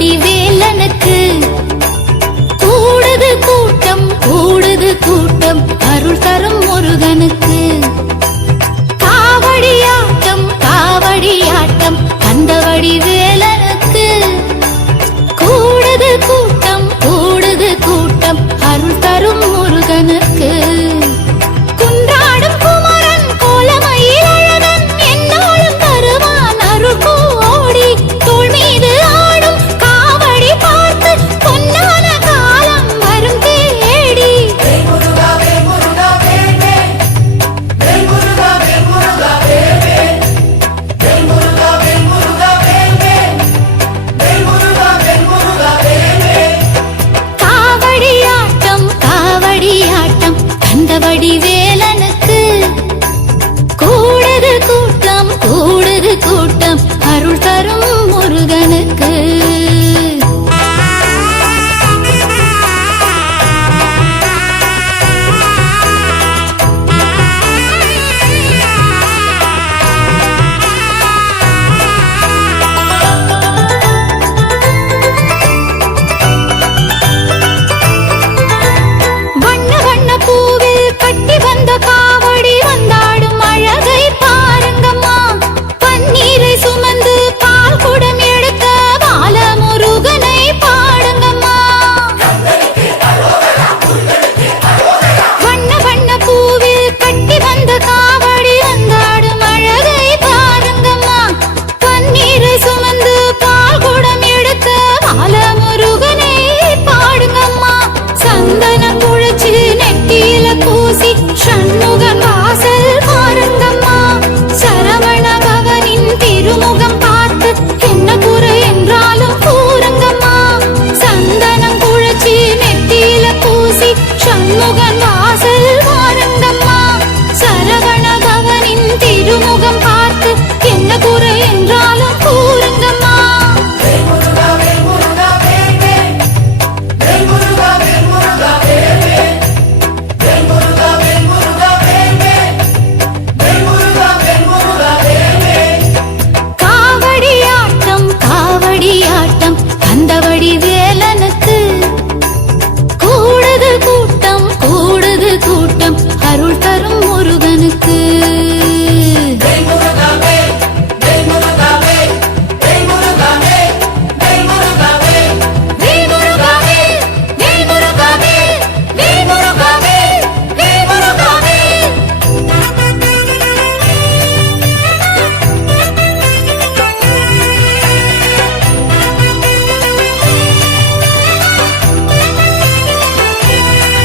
வடிவேலனுக்கு கூடுது கூட்டம் கூடுது கூட்டம் அருள் தரும் முருகனுக்கு. காவடியாட்டம் காவடியாட்டம் கந்த வடிவே 분노가